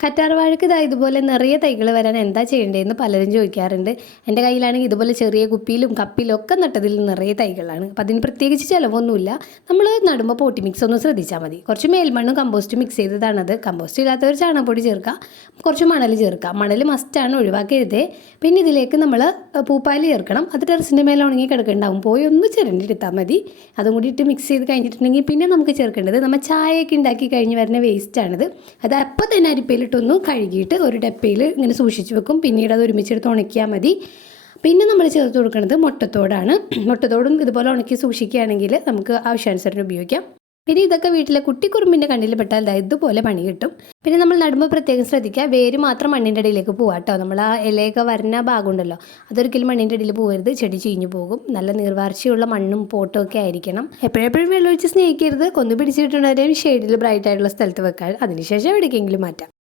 കറ്റാർവാഴക്ക് ഇതാ ഇതുപോലെ നിറയെ തൈകൾ വരാൻ എന്താ ചെയ്യേണ്ടതെന്ന് പലരും ചോദിക്കാറുണ്ട്. എന്റെ കയ്യിലാണെങ്കിൽ ഇതുപോലെ ചെറിയ കുപ്പിയിലും കപ്പിലും ഒക്കെ നട്ടതിൽ നിറയെ തൈകളാണ്. അപ്പം അതിന് പ്രത്യേകിച്ച് ചിലവൊന്നുമില്ല. നമ്മൾ നടുമ്പോൾ പോട്ടി മിക്സ് ഒന്ന് ശ്രദ്ധിച്ചാൽ മതി. കുറച്ച് മേൽമണ്ണും കമ്പോസ്റ്റും മിക്സ് ചെയ്തതാണത് കമ്പോസ്റ്റ് ഇല്ലാത്തവർ ചാണകപ്പൊടി ചേർക്കുക. കുറച്ച് മണൽ ചേർക്കുക. മണൽ മസ്റ്റാണ് ഒഴിവാക്കരുത്. പിന്നെ ഇതിലേക്ക് നമ്മൾ പൂപ്പാൽ ചേർക്കണം. അത് ടെറസിന്റെ മേലെ ഉണങ്ങി കിടക്കുന്നുണ്ടാവും പോയി ഒന്ന് ചിരണ്ടിയെടുത്താൽ മതി. അതും കൂടി ഇട്ട് മിക്സ് ചെയ്ത് കഴിഞ്ഞിട്ടുണ്ടെങ്കിൽ പിന്നെ നമുക്ക് ചേർക്കേണ്ടത് നമ്മൾ ചായയൊക്കെ ഉണ്ടാക്കി കഴിഞ്ഞ് വരുന്ന വേസ്റ്റാണിത് അത് അപ്പോൾ തന്നെ അരിപ്പയിലിട്ടൊന്ന് കഴുകിയിട്ട് ഒരു ഡപ്പയിൽ ഇങ്ങനെ സൂക്ഷിച്ച് വെക്കും. പിന്നീട് അത് ഒരുമിച്ചെടുത്ത് ഉണക്കിയാൽ മതി. പിന്നെ നമ്മൾ ചേർത്ത് കൊടുക്കുന്നത് മുട്ടത്തോടാണ്. മുട്ടത്തോടും ഇതുപോലെ ഉണക്കി സൂക്ഷിക്കുകയാണെങ്കിൽ നമുക്ക് ആവശ്യാനുസരണം ഉപയോഗിക്കാം. പിന്നെ ഇതൊക്കെ വീട്ടിലെ കുട്ടിക്കുറുമ്പിന്റെ കണ്ണിൽ പെട്ടാൽ ഇതുപോലെ പണി കിട്ടും. പിന്നെ നമ്മൾ നടുമ്പോൾ പ്രത്യേകം ശ്രദ്ധിക്കുക. വേര് മാത്രം മണ്ണിന്റെ ഇടയിലേക്ക് പോവാം കേട്ടോ നമ്മൾ ആ ഇലയൊക്കെ വരുന്ന ഭാഗമുണ്ടല്ലോ. അതൊരിക്കലും മണ്ണിന്റെ അടിയിൽ പോകരുത്. ചെടി ചീഞ്ഞു പോകും. നല്ല നീർവാർച്ചയുള്ള മണ്ണും പോട്ടും ഒക്കെ ആയിരിക്കണം. എപ്പോഴെപ്പോഴും വെള്ളമൊഴിച്ച് സ്നേഹിക്കരുത്. കൊന്നു പിടിച്ചിട്ടുണ്ടെങ്കിലും ഷെയ്ഡിൽ ബ്രൈറ്റ് ആയിട്ടുള്ള സ്ഥലത്ത് വെക്കാൻ. അതിനുശേഷം എവിടേക്കെങ്കിലും മാറ്റാം.